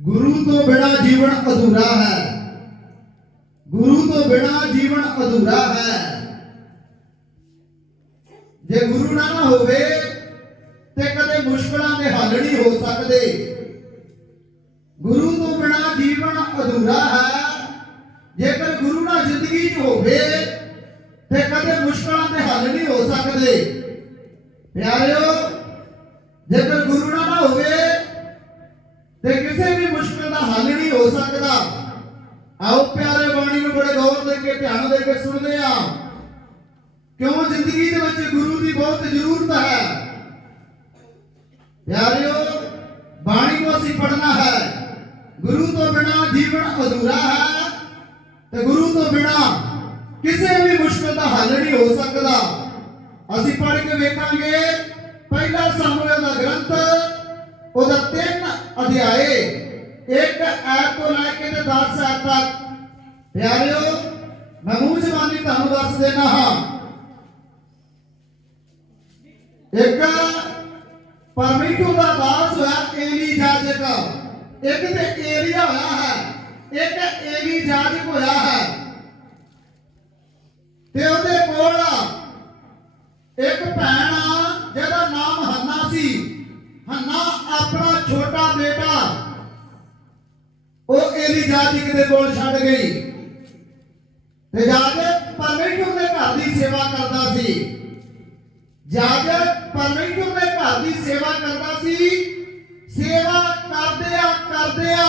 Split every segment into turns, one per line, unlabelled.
ਗੁਰੂ ਤੋਂ ਬਿਨਾ ਜੀਵਨ ਅਧੂਰਾ ਹੈ। ਗੁਰੂ ਤੋਂ ਬਿਨਾ ਜੀਵਨ ਅਧੂਰਾ ਹੈ। ਜੇ ਗੁਰੂ ਨਾ ਨਾ ਹੋਵੇ, ਤੇ ਕਦੇ ਮੁਸ਼ਕਲਾਂ ਦੇ ਹੱਲ ਨਹੀਂ ਹੋ ਸਕਦੇ। ਗੁਰੂ ਤੋਂ ਬਿਨਾ ਜੀਵਨ ਅਧੂਰਾ ਹੈ। ਜੇਕਰ ਗੁਰੂ ਨਾ ਜ਼ਿੰਦਗੀ 'ਚ ਹੋਵੇ, ਤੇ ਕਦੇ ਮੁਸ਼ਕਲਾਂ ਦੇ ਹੱਲ ਨਹੀਂ ਹੋ ਸਕਦੇ। ਪਿਆਰਿਓ ਪਿਆਰਿਓ, ਬਾਣੀ ਨੂੰ ਅਸੀਂ ਪੜ੍ਹਨਾ ਹੈ। ਗੁਰੂ ਤੋਂ ਬਿਨਾ ਜੀਵਨ ਅਧੂਰਾ ਹੈ। ਤੇ ਗੁਰੂ ਤੋਂ ਬਿਨਾ ਕਿਸੇ ਵੀ ਮੁਸ਼ਕਲ ਦਾ ਹੱਲ ਨਹੀਂ ਹੋ ਸਕਦਾ। ਅਸੀਂ ਪੜ੍ਹ ਕੇ ਵੇਖਾਂਗੇ, ਪਹਿਲਾ ਸਾਮੂਏਲ ਦਾ ਗ੍ਰੰਥ, ਉਹਦਾ ਤਿੰਨ ਅਧਿਆਏ। ਇੱਕ ਐਪ ਤੋਂ ਲੈ ਕੇ ਤੇ 10 ਐਤ ਤੱਕ। ਪਿਆਰਿਓ, ਮੈਂ ਮੂੰਹ ਜ਼ਬਾਨੀ ਤੁਹਾਨੂੰ ਦੱਸ ਦੇਣਾ ਹਾਂ। ਇੱਕ ਪਰਮੇਸ਼ਰ ਦਾ ਦਾਸ ਹੋਇਆ ਏਲੀ ਜਾਜਕ। ਇੱਕ ਤੇ ਏਰੀਆ ਹੋਇਆ ਹੈ, ਇੱਕ ਏਲੀ ਜਾਜਕ ਹੋਇਆ ਹੈ। ਤੇ ਉਹਦੇ ਕੋਲ ਇੱਕ ਭੈਣ ਆ, ਜਿਹਦਾ ਨਾਮ ਹੰਨਾ ਸੀ। ਹੰਨਾ ਆਪਣਾ ਛੋਟਾ ਬੇਟਾ, ਉਹ ਏਲੀ ਜਾਜਕ ਦੇ ਕੋਲ ਛੱਡ ਗਈ। ਤੇ ਜਾ ਕੇ ਪਰਮੇਸ਼ਰ ਦੇ ਘਰ ਦੀ ਸੇਵਾ ਕਰਦਾ ਸੀ। ਜਾਜਕ ਪਰਮੇਸ਼ਰ ਦੇ ਘਰ ਦੀ ਸੇਵਾ ਕਰਦਾ ਸੀ। ਸੇਵਾ ਕਰਦੇ ਆ ਕਰਦੇ ਆ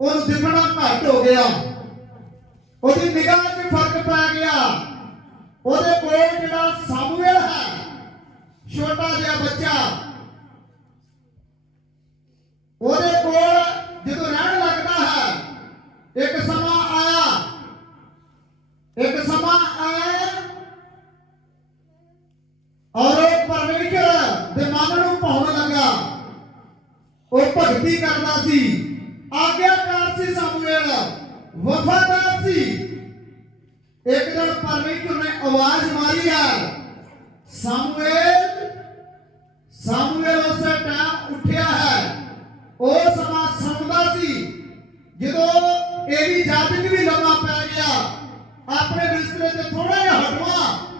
ਉਹਨੂੰ ਦਿਖਣਾ ਘੱਟ ਹੋ ਗਿਆ। ਉਹਦੀ ਨਿਗਾਹ 'ਚ ਫ਼ਰਕ ਪੈ ਗਿਆ। ਉਹਦੇ ਕੋਲ ਜਿਹੜਾ ਸਾਮੂਏਲ ਹੈ, ਛੋਟਾ ਜਿਹਾ ਬੱਚਾ, ਉਹਦੇ ਕੋਲ ਜਦੋਂ ਰਹਿਣ ਲੱਗਦਾ ਹੈ, ਇੱਕ ਸਮਾਂ ਆਇਆ। ਇੱਕ ਸਮਾਂ ਆਇਆ। ਔਰ ਉਹ ਪਰਮੇਸ਼ਰ ਦੇ ਮਨ ਨੂੰ ਭਾਉਣ ਲੱਗਾ ਉਹ ਭਗਤੀ ਕਰਦਾ ਸੀ ਆਗਿਆਕਾਰ ਸੀ ਸਾਮੂਏਲ ਵਫਾਦਾਰ ਸੀ ਇੱਕ ਦਿਨ ਪਰਮੇਸ਼ਰ ਨੇ ਆਵਾਜ਼ ਮਾਰੀ ਆ ਸਾਮੂਏਲ ਸਾਮੂਏਲ ਉਸੇ ਟਾਈਮ ਉੱਠਿਆ ਹੈ ਉਹ ਸਮਾਂ ਸੌਂਦਾ ਸੀ ਜਦੋਂ ਏਲੀ ਜਾਜਕ ਵੀ ਲੰਮਾ ਪੈ ਗਿਆ ਆਪਣੇ ਬਿਸਤਰੇ ਤੇ ਥੋੜਾ ਜਿਹਾ ਹਟਵਾ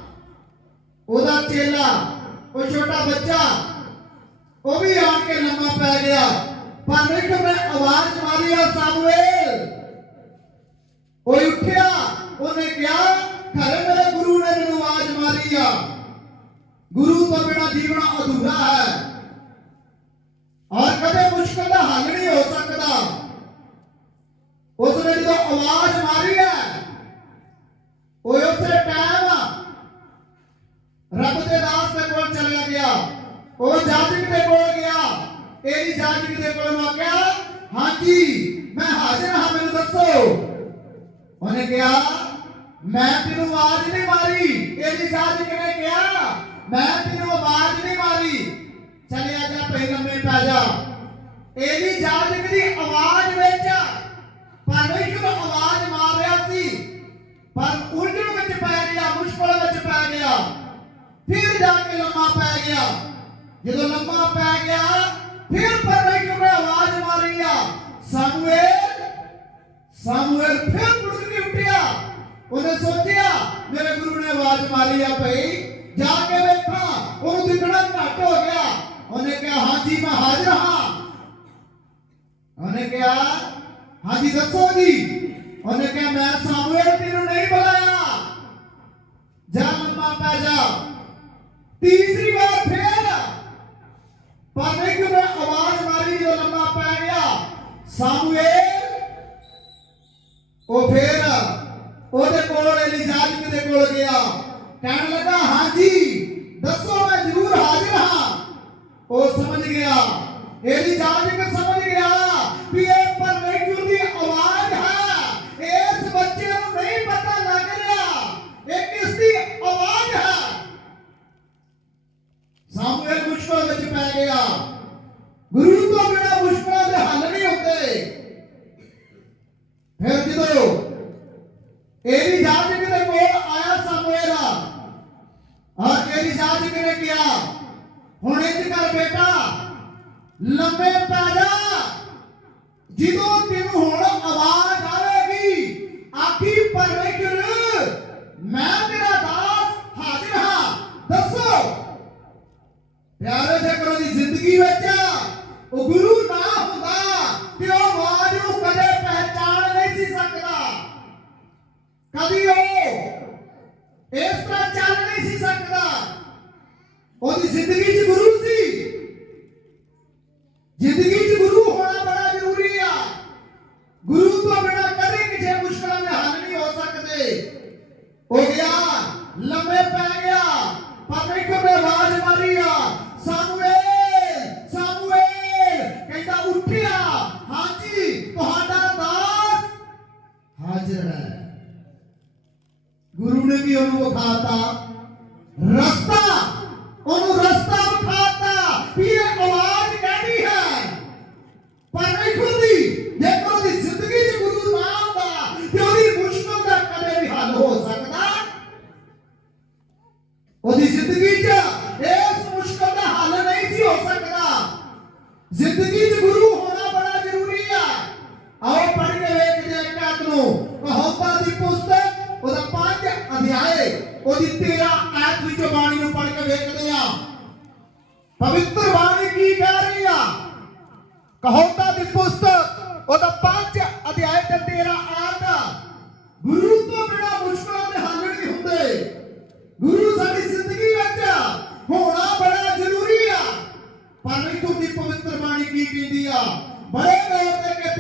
ਉਹਦਾ ਚੇਲਾ, ਉਹ ਛੋਟਾ ਬੱਚਾ, ਉਹ ਵੀ ਆਣ ਕੇ ਲੰਮਾ ਪੈ ਗਿਆ। ਪਰਮੇਸ਼ਰ ਨੇ ਆਵਾਜ਼ ਮਾਰੀ ਆ, ਸਾਮੂਏਲ! ਉਹ ਉੱਠਿਆ, ਉਹਨੇ ਕਿਹਾ, ਘਰੇ ਮੇਰੇ ਗੁਰੂ ਨੇ ਮੈਨੂੰ ਆਵਾਜ਼ ਮਾਰੀ ਆ। ਗੁਰੂ ਤੋਂ ਬਿਨਾ ਜੀਵਨ ਅਧੂਰਾ ਹੈ। ਔਰ ਕਦੇ ਮੁਸ਼ਕਲ ਦਾ ਹੱਲ ਨਹੀਂ ਹੋ ਸਕਦਾ ਉਸ ਨੇ ਜਦੋਂ ਆਵਾਜ਼ ਮਾਰੀ ਹੈ ਉਹ ਉਸੇ ਟਾਈਮ ਰੱਬ ਦੇ ਦਾਸ ਦੇ ਕੋਲ ਚਲਿਆ ਗਿਆ ਉਹ ਜਾਜਕ ਦੇ ਕੋਲ ਗਿਆ ਇਹਦੀ ਜਾਜਕ ਦੇ ਕੋਲ ਨੂੰ ਆਖਿਆ ਹਾਂਜੀ ਮੈਂ ਹਾਜ਼ਰ ਹਾਂ ਮੈਨੂੰ ਦੱਸੋ ਉਹਨੇ ਕਿਹਾ ਮੈਂ ਤੈਨੂੰ ਆਵਾਜ਼ ਨਹੀਂ ਮਾਰੀ ਇਹਦੀ ਜਾਜਕ ਨੇ ਕਿਹਾ ਮੈਂ ਤੈਨੂੰ ਆਵਾਜ਼ ਨਹੀਂ ਮਾਰੀ ਚਲਿਆ ਜਾ ਪਈ ਲੰਮੇ ਪੈ ਜਾ ਇਹਦੀ ਜਾਜਕ ਦੀ ਆਵਾਜ਼ ਵਿੱਚ ਪਰਮੇਸ਼ਰ ਆਵਾਜ਼ ਮਾਰ ਰਿਹਾ ਸੀ ਪਰ ਉਲਝਣ ਵਿੱਚ ਪੈ ਗਿਆ ਮੁਸ਼ਕਲ ਵਿੱਚ ਪੈ ਗਿਆ ਫਿਰ ਜਾ ਕੇ ਲੰਮਾ ਪੈ ਗਿਆ ਜਦੋਂ ਲੰਮਾ ਪੈ ਗਿਆ ਫਿਰ ਪਰਮੇਸ਼ਰ ਨੇ ਆਵਾਜ਼ ਮਾਰੀ ਆ ਸਾਮੂਏਲ ਸਾਮੂਏਲ ਫਿਰ ਆਵਾਜ਼ ਮਾਰੀ ਆ ਭਈ। ਜਾ ਕੇ ਵੇਖਾਂ ਉਹਨੂੰ ਦਿਖਣਾ ਘੱਟ ਹੋ ਗਿਆ। ਉਹਨੇ ਕਿਹਾ, ਹਾਂਜੀ, ਮੈਂ ਹਾਜ਼ਰ ਹਾਂ। ਉਹਨੇ ਕਿਹਾ, ਹਾਂਜੀ, ਦੱਸੋ ਜੀ। ਉਹਨੇ ਕਿਹਾ, ਮੈਂ ਸਾਮੂਏਲ ਤੈਨੂੰ ਨਹੀਂ ਬੁਲਾਇਆ। ਜਾ ਲੰਮਾ ਪੈ ਜਾ। ਤੀਸਰੀ ਵਾਰ ਫੇਰ ਪਰਮੇਸ਼ਰ ਨੇ ਆਵਾਜ਼ ਮਾਰੀ ਜੋ ਲੰਮਾ ਪੈ ਗਿਆ ਸਾਮੂਏਲ ਉਹ ਫੇਰ ਉਹਦੇ ਕੋਲ ਇਲਿਜ਼ਾਬਤ ਦੇ ਕੋਲ ਗਿਆ ਕਹਿਣ ਲੱਗਾ ਹਾਂਜੀ ਦੱਸੋ ਮੈਂ ਜ਼ਰੂਰ ਹਾਜ਼ਰ ਹਾਂ ਉਹ ਸਮਝ ਗਿਆ ਇਲਿਜ਼ਾਬਤ ਸਮਝ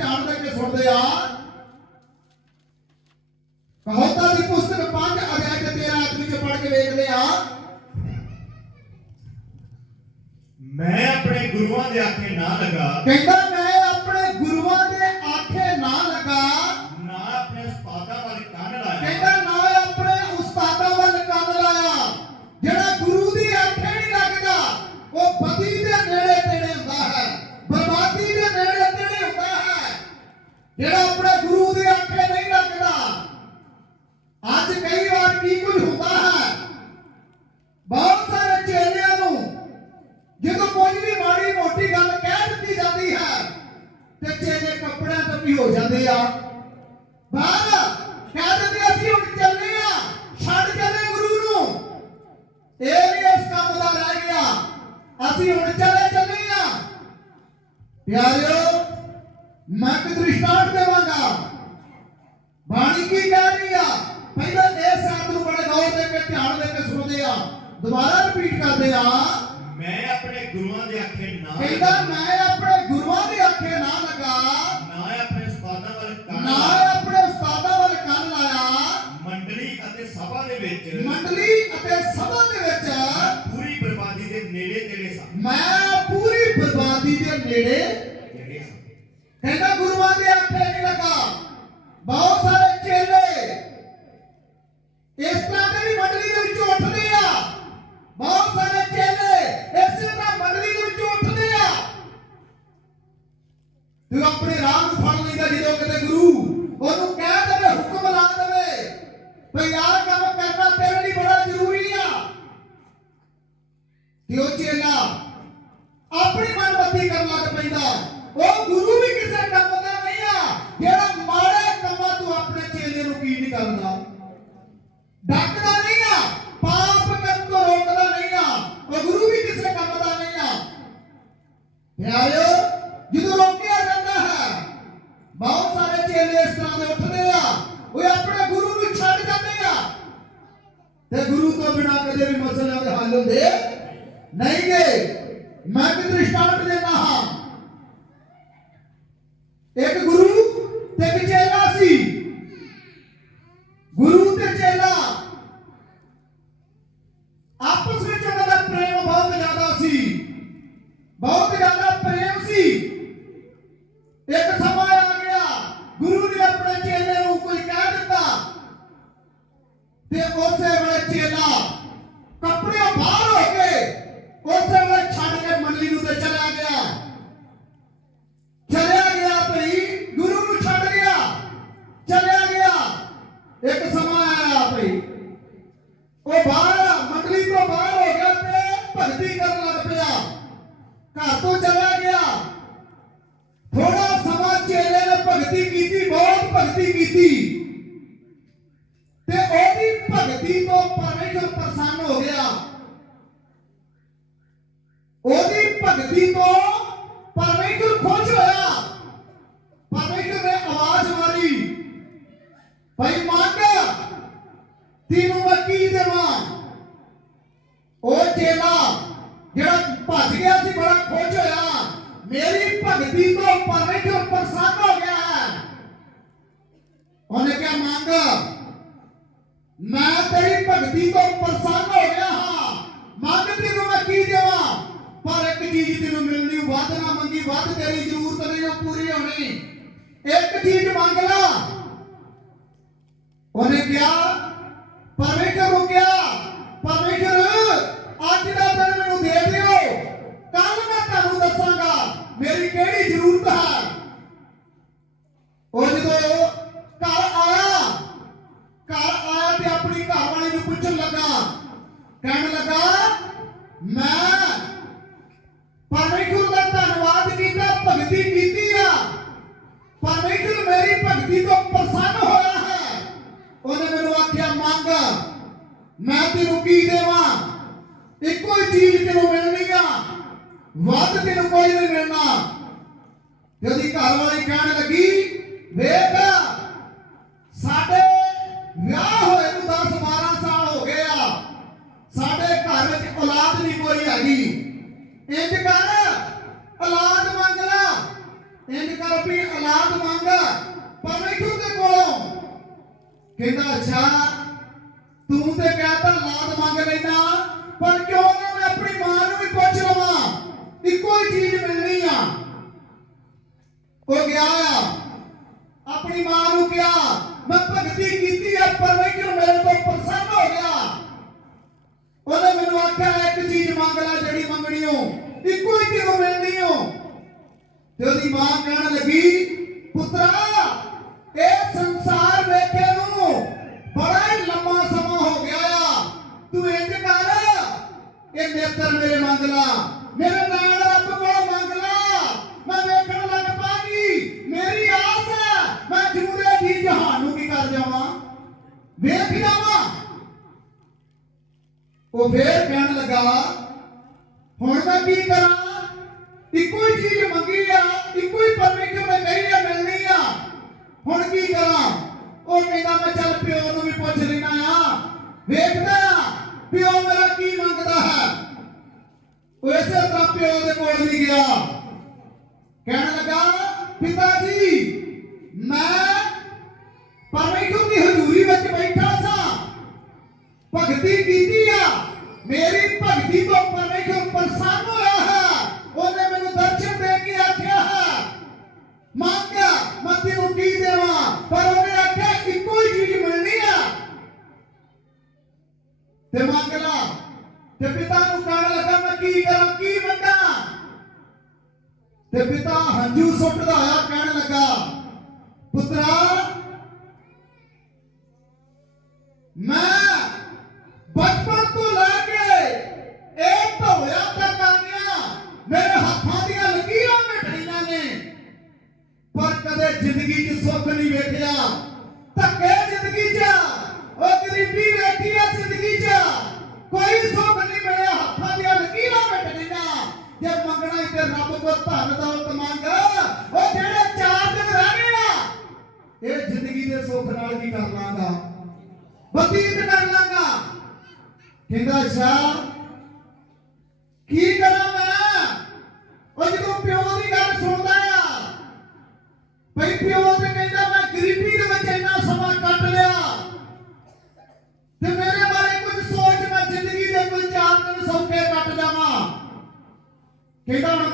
ਧਿਆਨ ਦੇ ਕੇ ਸੁਣਦੇ ਆ। ਕਹੋਤਾ ਦੀ ਪੁਸਤਕ ਪੰਜ ਅਧਿਆਇ ਤੇ 13 ਆਦਮੀ ਚ ਪੜ ਕੇ ਵੇਖਦੇ ਆ।
ਮੈਂ ਆਪਣੇ ਗੁਰੂਆਂ ਦੇ ਆਖੇ ਨਾ ਲਗਾ।
ਕਹਿੰਦਾ ਗਲਤ ਵੀ ਹੋ ਜਾਂਦੇ ਆ। ਬਾਅਦ ਕਹਿ ਦਿੰਦੇ ਅਸੀਂ ਹੁਣ ਚੱਲੇ ਆ ਛੱਡ ਚੱਲੇ ਗੁਰੂ ਨੂੰ। ਇਹ ਵੀ ਇਸ ਕੰਮ ਦਾ ਰਹਿ ਗਿਆ। ਅਸੀਂ ਹੁਣ ਚੱਲੇ ਚੱਲੇ ਆ। ਪਿਆਰਿਓ ਮੈਂ ਕਿ ਦ੍ਰਿਸ਼ਟਾਂਤ ਦੇਵਾਂਗਾ। ਬਾਣੀ ਕੀ ਕਹਿ ਰਹੀ ਆ? ਪਹਿਲਾਂ ਇਹ ਸਾਥ ਨੂੰ ਬੜੇ ਗੌਰ ਦੇ ਕੇ ਧਿਆਨ ਦੇ ਕੇ ਸੁਣਦੇ ਆ। ਦੁਬਾਰਾ ਰਿਪੀਟ ਕਰਦੇ ਆ।
ਮੈਂ ਆਪਣੇ ਗੁਰੂਆਂ ਦੇ ਆਖੇ ਨਾ
ਕਹਿੰਦਾ ਮੈਂ
tiene pereza.
ਕਹਿੰਦੇ ਇਸ ਤਰ੍ਹਾਂ ਦੇ ਉੱਠਦੇ ਆ। ਉਹ ਆਪਣੇ ਗੁਰੂ ਨੂੰ ਛੱਡ ਜਾਂਦੇ ਆ। ਤੇ ਗੁਰੂ ਤੋਂ ਬਿਨਾ ਕਦੇ ਵੀ ਮਸਲੇ ਹੱਲ ਹੁੰਦੇ ਨਹੀਂ ਗਏ ਮੈਂ ਵੀ ਦ੍ਰਿਸ਼ਟਾਂਤ ਦੇਣਾ ਹਾਂ। ਉਹਨੇ ਕਿਹਾ, ਮੰਗ, ਮੈਂ ਤੇਰੀ ਭਗਤੀ ਤੋਂ ਪ੍ਰਸੰਨ ਹੋ ਗਿਆ ਹਾਂ। ਮੰਗ ਤੈਨੂੰ ਮੈਂ ਕੀ ਦੇਵਾਂ? ਪਰ ਇੱਕ ਚੀਜ਼ ਤੈਨੂੰ ਮਿਲਣੀ, ਵੱਧ ਨਾ ਮੰਗੀ, ਵੱਧ ਤੇਰੀ ਜ਼ਰੂਰਤ ਨਹੀਂ, ਉਹ ਪੂਰੀ ਹੋਣੀ। ਇੱਕ ਚੀਜ਼ ਮੰਗ ਲੈ ਤੈਨੂੰ ਕੀ ਦੇਵਾਂ। ਇੱਕੋ ਹੀ ਚੀਜ਼ ਤੈਨੂੰ ਮਿਲਣੀ ਆ। ਵੱਧ ਤੈਨੂੰ ਕੋਈ ਨਹੀਂ ਮਿਲਣਾ। ਜਦੀ ਘਰ ਵਾਲੀ ਕਹਿਣ ਲੱਗੀ, ਵੇਖ, ਸਾਡੇ ਵਿਆਹ ਹੋਏ ਨੂੰ 10 12 ਸਾਲ ਹੋ ਗਏ ਆ। ਸਾਡੇ ਘਰ ਵਿੱਚ ਔਲਾਦ ਨਹੀਂ ਕੋਈ ਹੈਗੀ। ਇੰਜ ਕਰ, ਔਲਾਦ ਮੰਗ ਲੈ। ਇੰਜ ਕਰ ਵੀ ਔਲਾਦ ਮੰਗ ਪਰ ਪਰਮੇਸ਼ਰ ਦੇ ਕੋਲੋਂ। ਕਹਿੰਦਾ, ਅੱਛਾ ਕੀਤੀ ਹੈ ਪਰਮੇਸ਼ਰ ਮੇਰੇ ਪੁੱਛ ਲੈਣਾ ਆ ਵੇਖਦਾ ਪਿਓ ਮੇਰਾ ਕੀ ਮੰਗਦਾ ਹੈ। ਉਹ ਇਸੇ ਤਰ੍ਹਾਂ ਪਿਓ ਦੇ ਕੋਲ ਨਹੀਂ ਗਿਆ। Man ਤੇ ਮੇਰੇ ਬਾਰੇ ਕੁਝ ਸੋਚ ਮੈਂ ਜ਼ਿੰਦਗੀ ਦੇ ਕੋਈ ਚਾਰ ਦਿਨ ਸੌਕੇ ਕੱਟ ਜਾਵਾਂ। ਕਹਿੰਦਾ ਹੁਣ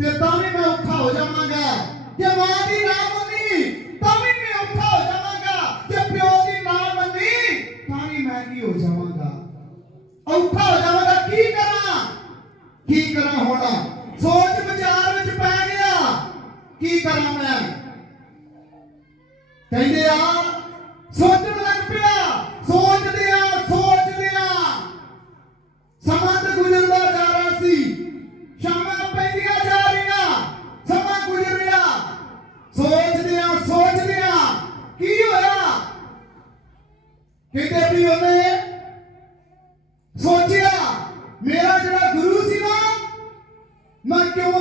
ਤੇ ਤਾਂ ਵੀ ਮੈਂ ਔਖਾ ਹੋ ਜਾਵਾਂਗਾ। ਕਿ ਮਾਂ ਦੀ ਰਾਹ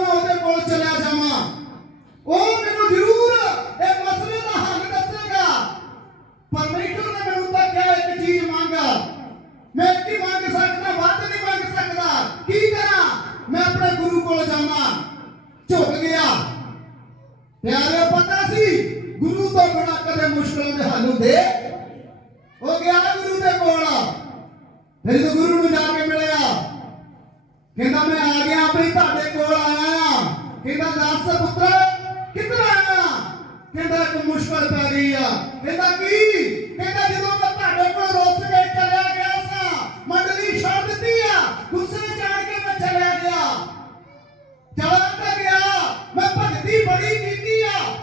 ਮੈਂ ਕਿਉਂ ਕਹਿੰਦਾ ਦੱਸ ਪੁੱਤਰ ਕਿੱਧਰ ਆਇਆ? ਕਹਿੰਦਾ ਇੱਕ ਮੁਸ਼ਕਲ ਪੈ ਗਈ ਆ। ਕਹਿੰਦਾ ਕੀ? ਕਹਿੰਦਾ ਜਦੋਂ ਮੈਂ ਤੁਹਾਡੇ ਕੋਲ ਰੁੱਸ ਕੇ ਚਲਿਆ ਗਿਆ ਸਾਂ, ਮੰਡਲੀ ਛੱਡ ਦਿੱਤੀ ਆ। ਗੁੱਸੇ ਚੜ ਕੇ ਮੈਂ ਚਲਿਆ ਗਿਆ। ਚਲਾ ਤਾਂ ਗਿਆ। ਮੈਂ ਭਗਤੀ ਬੜੀ ਕੀਤੀ ਆ।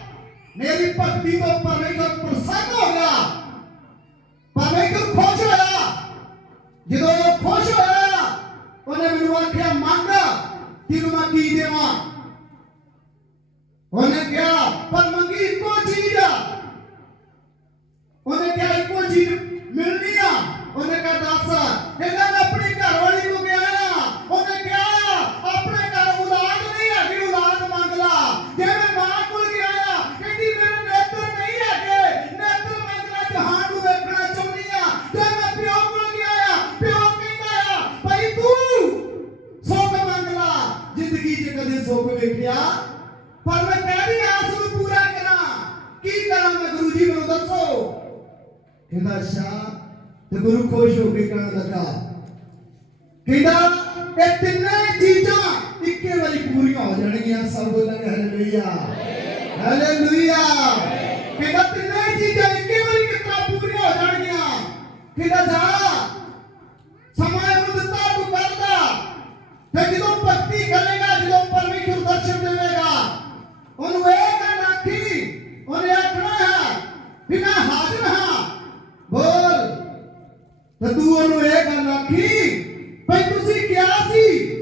ਮੇਰੀ ਭਗਤੀ ਤੋਂ ਪਰਮੇਸ਼ਰ ਪ੍ਰਸੰਨ ਹੋ ਗਿਆ। ਪਰ ਮੈਂ ਕਹਿਦੀ ਆਸ ਨੂੰ ਪੂਰਾ ਕਰਾਂ ਕੀ ਕਰਾਂ ਮੈਂ ਗੁਰੂ ਜੀ ਮੈਨੂੰ ਦੱਸੋ ਕਹਿੰਦਾ ਅੱਛਾ ਤੇ ਗੁਰੂ ਖੁਸ਼ ਹੋ ਕੇ ਕਹਿਣ ਲੱਗਾ ਕਹਿੰਦਾ ਇਹ ਤਿੰਨੇ ਚੀਜ਼ਾਂ ਇੱਕੇ ਵਾਰੀ ਪੂਰੀਆਂ ਹੋ ਜਾਣਗੀਆਂ ਸਭ ਬੋਲਾਂਗੇ ਹਾਲੇਲੂਇਆ ਹਾਲੇਲੂਇਆ ਕਹਿੰਦਾ ਤਿੰਨੇ ਚੀਜ਼ਾਂ ਇੱਕੇ ਵਾਰੀ ਕਿਸ ਤਰ੍ਹਾਂ ਪੂਰੀਆਂ ਹੋ ਜਾਣਗੀਆਂ ਕਹਿੰਦਾ ਤੂੰ ਉਹਨੂੰ ਇਹ ਗੱਲ ਆਖੀ, ਭਈ ਤੁਸੀਂ ਕਿਹਾ ਸੀ,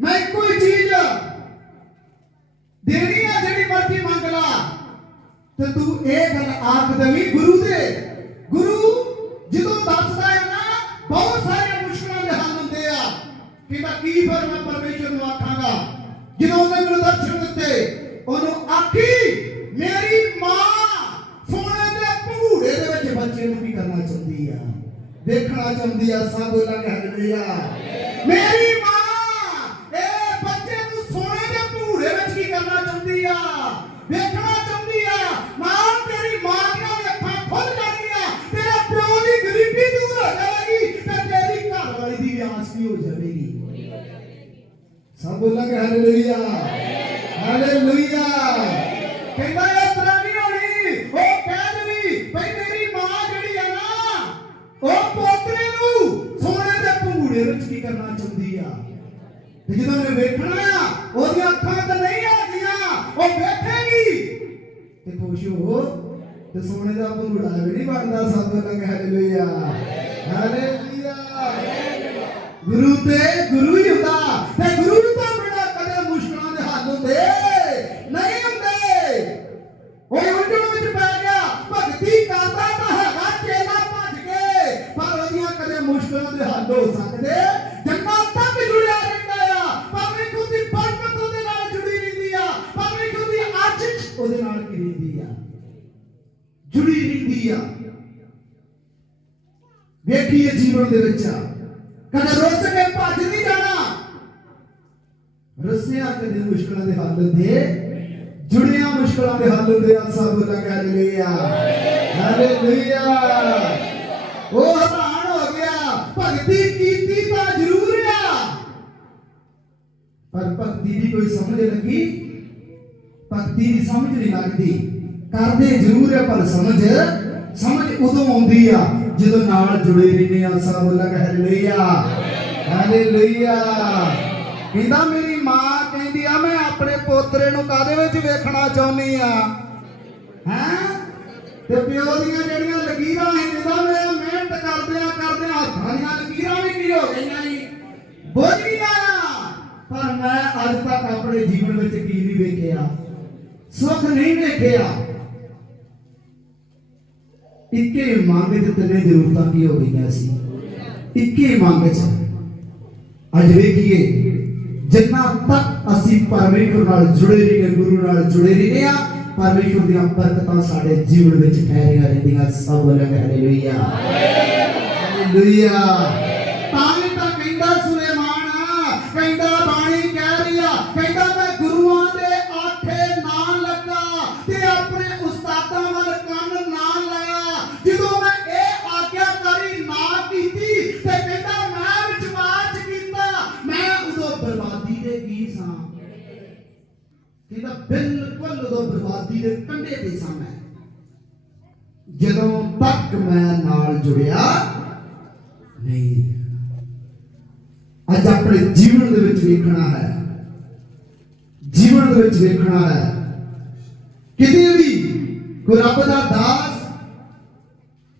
ਮੈਂ ਕੋਈ ਚੀਜ਼ ਦੇਣੀ ਆ, ਜਿਹੜੀ ਮਰਜ਼ੀ ਮੰਗ ਲਾ। ਤੇ ਤੂੰ ਇਹ ਗੱਲ ਆਖ ਦੇਵੀ ਗੁਰੂ ਦੇ। ਗੁਰੂ, ਜਦੋਂ ਦੱਸਦਾ ਹੈ ਨਾ, ਬਹੁਤ ਸਾਰੇ ਮੁਸ਼ਕਲਾਂ ਦੇ ਹੱਲ ਹੁੰਦੇ ਆ। ਕਹਿੰਦਾ ਕੀ ਫਿਰ ਨੂੰ ਆਖਾਂਗਾ ਜਦੋਂ ਉਹਨੇ ਮੈਨੂੰ ਦਰਸ਼ਨ ਦਿੱਤੇ ਉਹਨੂੰ ਆਖੀ ਮੇਰੀ ਮਾਂ ਸੋਨੇ ਦੇ ਭੂੜੇ ਦੇ ਵਿੱਚ ਬੱਚੇ ਨੂੰ ਕੀ ਕਰਨਾ ਚਾਹੁੰਦੀ ਆ ਦੇਖਣਾ ਚਾਹੁੰਦੀ ਆ ਸਭ ਬੋਲਾਂਗੇ ਹਾਲੇਲੂਇਆ ਮੇਰੀ ਵੇਖਣਾ। ਉਹਦੀਆਂ ਅੱਖਾਂ ਤਾਂ ਨਹੀਂ ਹੈਗੀਆਂ ਉਹ ਵੇਖੇਗੀ ਤੇ ਖੁਸ਼ ਹੋ। ਤੇ ਸੋਨੇ ਦਾ ਭੰਗੂੜਾ ਵੀ ਨਹੀਂ ਬਣਦਾ। ਸਭ ਲੋਕ ਹਾਲੇਲੂਇਆ ਹਾਲੇਲੂਇਆ ਗੁਰੂ ਤੇ ਗੁਰੂ ਉਹਦੇ ਨਾਲ ਕੀ ਰਹਿੰਦੀ ਆ? ਜੁੜੀ ਰਹਿੰਦੀ ਆ। ਵੇਖੀਏ ਜੀਵਨ ਦੇ ਵਿੱਚ। ਕਦੇ ਰੁੱਸ ਕੇ ਭੱਜ ਨਹੀਂ ਜਾਣਾ। ਰੁੱਸਿਆ ਕਦੇ ਮੁਸ਼ਕਲਾਂ ਦੇ ਹੱਲ ਹੁੰਦੇ। ਜੁੜੀਆਂ ਮੁਸ਼ਕਲਾਂ ਦੇ ਹੱਲ ਹੁੰਦੇ ਆ ਸਭ ਲੱਗ ਹਾਲੇਲੂਇਆ ਹਾਲੇਲੂਇਆ ਉਹ ਹੈਰਾਨ ਹੋ ਗਿਆ। ਭਗਤੀ ਕੀਤੀ ਤਾਂ ਜ਼ਰੂਰ ਆ। ਪਰ ਭਗਤੀ ਦੀ ਕੋਈ ਸਮਝ ਲੱਗੀ? ਭਗਤੀ ਦੀ ਸਮਝ ਨਹੀਂ ਲੱਗਦੀ। ਕਰਦੇ ਜ਼ਰੂਰ ਹੈ ਪਰ ਸਮਝ ਸਮਝ ਉਦੋਂ ਆਉਂਦੀ ਆ, ਜਦੋਂ ਨਾਲ ਜੁੜੇ ਰਹਿੰਦੇ ਆ, ਸਭ ਲੱਗ ਹਾਲੇਲੂਇਆ ਹਾਲੇਲੂਇਆ ਕਹਿੰਦਾ, ਮੇਰੀ ਮਾਂ ਕਹਿੰਦੀ ਆ, ਮੈਂ ਆਪਣੇ ਪੋਤਰੇ ਨੂੰ ਕਾਦੇ ਵਿੱਚ ਵੇਖਣਾ ਚਾਹੁੰਦੀ ਆ? ਹੈਂ? ਤੇ ਪਿਓ ਦੀਆਂ ਜਿਹੜੀਆਂ ਲਕੀਰਾਂ ਸੀ ਕਹਿੰਦਾ, ਮੈਂ ਮਿਹਨਤ ਕਰਦਿਆਂ ਕਰਦਿਆਂ ਹੱਥਾਂ ਦੀਆਂ ਲਕੀਰਾਂ ਵੀ ਕੀ ਹੋ ਗਈਆਂ ਜੀ ਬੁੱਝ ਗਈਆਂ ਪਰ ਮੈਂ ਅੱਜ ਤੱਕ ਆਪਣੇ ਜੀਵਨ ਵਿੱਚ ਕੀ ਨਹੀਂ ਵੇਖਿਆ। ਸੁੱਖ ਨਹੀਂ ਵੇਖਿਆ। ਇੱਕੇ ਮੰਗ ਚ ਤਿੰਨੇ ਜ਼ਰੂਰਤਾਂ ਕੀ ਹੋ ਗਈਆਂ ਸੀ? ਇੱਕੇ ਮੰਗ ਚ ਅੱਜ ਵੇਖੀਏ, ਜਿੰਨਾ ਤੱਕ ਅਸੀਂ ਪਰਮੇਸ਼ਰ ਨਾਲ ਜੁੜੇ ਰਹੇ ਗੁਰੂ ਨਾਲ ਜੁੜੇ ਰਹੇ ਆ, ਪਰਮੇਸ਼ਰ ਦੀਆਂ ਬਰਕਤਾਂ ਸਾਡੇ ਜੀਵਨ ਵਿੱਚ ਠਹਿਰੀਆਂ ਰਹਿੰਦੀਆਂ, ਸਭ ਬੋਲਾਂਗੇ ਹਾਲੇਲੂਇਆ ਹਾਲੇਲੂਇਆ। ਤਾਂ ਬਿਲਕੁਲ ਉਦੋਂ ਬਰਬਾਦੀ ਦੇ ਕੰਢੇ ਤੇ ਸਾਂ ਮੈਂ, ਜਦੋਂ ਤੱਕ ਮੈਂ ਨਾਲ ਜੁੜਿਆ ਨਹੀਂ ਅੱਜ ਆਪਣੇ ਜੀਵਨ ਦੇ ਵਿੱਚ ਵੇਖਣਾ ਹੈ। ਜੀਵਨ ਦੇ ਵਿੱਚ ਵੇਖਣਾ ਹੈ। ਕਿਤੇ ਵੀ ਕੋਈ ਰੱਬ ਦਾ ਦਾਸ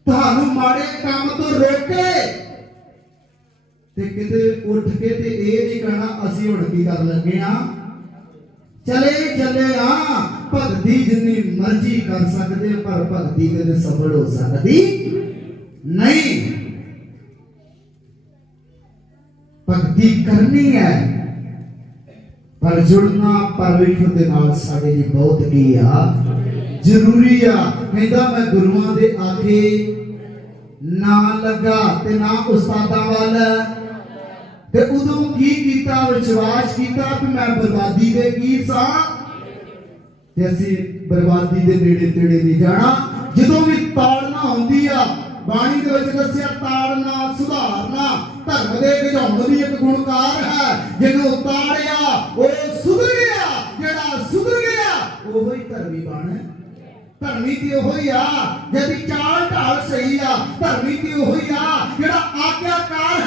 ਤੁਹਾਨੂੰ ਮਾੜੇ ਕੰਮ ਤੋਂ ਰੋਕੇ ਤੇ ਕਿਤੇ ਉੱਠ ਕੇ ਤੇ ਇਹ ਨਹੀਂ ਕਹਿਣਾ, ਅਸੀਂ ਹੁਣ ਕੀ ਕਰ ਲੱਗੇ ਆ ਚਲੇ ਚੱਲੇ ਆ, ਭਗਤੀ ਜਿੰਨੀ ਮਰਜ਼ੀ ਕਰ ਸਕਦੇ ਪਰ ਭਗਤੀ ਕਦੇ ਸਫਲ ਹੋ ਸਕਦੀ ਨਹੀਂ। ਭਗਤੀ ਕਰਨੀ ਹੈ, ਪਰ ਜੁੜਨਾ ਪਰਮੇਸ਼ਰ ਦੇ ਨਾਲ ਸਾਡੇ ਲਈ ਬਹੁਤ ਕੀ ਆ, ਜ਼ਰੂਰੀ ਆ। ਕਹਿੰਦਾ ਮੈਂ ਗੁਰੂਆਂ ਦੇ ਆਖੇ ਨਾ ਲੱਗਾ ਤੇ ਨਾ ਉਸਤਾਦਾਂ ਵੱਲ। ਤੇ ਉਦੋਂ ਕੀ ਕੀਤਾ, ਵਿਸ਼ਵਾਸ ਕੀਤਾ ਕਿ ਮੈਂ ਬਰਬਾਦੀ ਦੇ ਕੀ ਸਾਂ? ਤੇ ਅਸੀਂ ਬਰਬਾਦੀ ਦੇ ਨੇੜੇ ਤੇੜੇ ਨਹੀਂ ਜਾਣਾ। ਜਦੋਂ ਵੀ ਤਾੜਨਾ ਹੁੰਦੀ ਆ, ਬਾਣੀ ਦੇ ਵਿੱਚ ਦੱਸਿਆ, ਤਾੜਨਾ, ਸੁਧਾਰਨਾ, ਧਰਮ ਦੇ ਗਝਾਉਣ ਵੀ ਇੱਕ ਗੁਣਕਾਰ ਹੈ। ਜਿਹਨੂੰ ਤਾੜਿਆ, ਉਹ ਸੁਧਰ ਗਿਆ ਜਿਹੜਾ ਸੁਧਰ ਗਿਆ ਉਹ ਹੀ ਧਰਮੀ ਬਣ ਧਰਮੀ ਤੇ ਉਹ ਹੀ ਆ, ਜਿਹਦੀ ਚਾਲ ਢਾਲ ਸਹੀ ਆ, ਧਰਮੀ ਤੇ ਉਹ ਹੀ ਆ, ਜਿਹੜਾ ਆਗਿਆਕਾਰ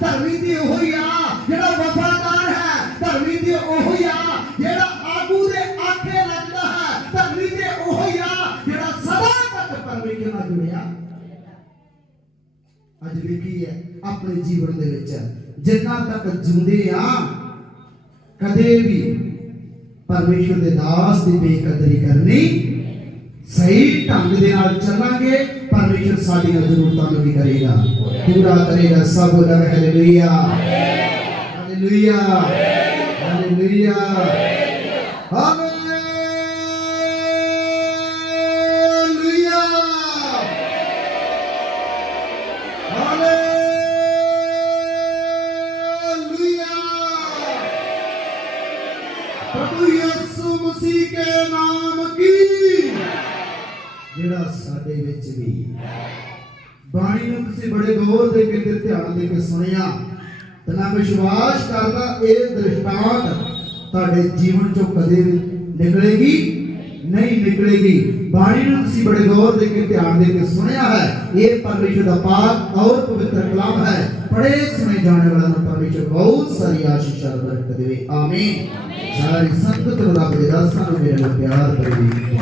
ਧਰਮੀ ਤੇ ਉਹ ਹੀ ਆ, ਜਿਹੜਾ ਵਫਾਦਾਰ ਹੈ, ਧਰਮੀ ਤੇ ਉਹ ਹੀ ਆ, ਜਿਹੜਾ ਆਗੂ ਦੇ ਆਖੇ ਲੱਗਦਾ ਹੈ, ਧਰਮੀ ਤੇ ਉਹ ਹੀ ਆ, ਜਿਹੜਾ ਸਦਾ ਤੱਕ ਪਰਮੇਸ਼ਰ ਨਾਲ ਜੁੜਿਆ। ਅੱਜ ਵੇਖੀਏ ਆਪਣੇ ਜੀਵਨ ਦੇ ਵਿੱਚ ਜਿੰਨਾ ਤੱਕ ਜਿਉਂਦੇ ਆ, ਕਦੇ ਵੀ ਪਰਮੇਸ਼ਰ ਦੇ ਦਾਸ ਦੀ ਬੇਕਦਰੀ ਕਰਨੀ ਸਹੀ ਢੰਗ ਦੇ ਨਾਲ ਚੱਲਾਂਗੇ। ਪਰਮੇਸ਼ਰ ਸਾਡੀਆਂ ਜ਼ਰੂਰਤਾਂ ਨੂੰ ਵੀ ਕਰੇਗਾ ਪੂਰਾ ਕਰੇਗਾ ਸਭ ਲਗ ਹਾਲੇਲੂਇਆ ਹਾਲੇਲੂਇਆ ਹਾਲੇਲੂਇਆ ਹਾਲੇਲੂਇਆ ਤੁਸੀਂ ਦੇ ਕੇ ਧਿਆਨ ਦੇ ਕੇ ਸੁਣਿਆ ਤੇ ਮੈਂ ਵਿਸ਼ਵਾਸ ਕਰਦਾ, ਇਹ ਦ੍ਰਿਸ਼ਟਾਂਤ ਤੁਹਾਡੇ ਜੀਵਨ ਚੋਂ ਕਦੇ ਵੀ ਨਿਕਲੇਗੀ? ਨਹੀਂ ਨਿਕਲੇਗੀ। ਬਾਣੀ ਨੂੰ ਤੁਸੀਂ ਬੜੇ ਗੌਰ ਦੇ ਕੇ, ਧਿਆਨ ਦੇ ਕੇ ਸੁਣਿਆ ਹੈ। ਇਹ ਪਰਮੇਸ਼ਰ ਦਾ ਪਾਕ ਔਰ ਪਵਿੱਤਰ ਕਲਾਮ ਹੈ। ਪੜੇ ਸੁਣੇ, ਜਾਣੇ ਵਾਲਾ ਨੂੰ ਪਰਮੇਸ਼ਰ ਬਹੁਤ ਸਾਰੀ ਆਸ਼ੀਸ਼ਾਂ ਬਰਕਤ ਦੇਵੇ ਆਮੀਨ। ਸਾਰੀ ਸੰਗਤ ਰੱਬ ਦੇ ਦਾਸਾਂ ਨੂੰ ਮੇਰੇ ਨਾਲ ਪਿਆਰ ਕਰੇ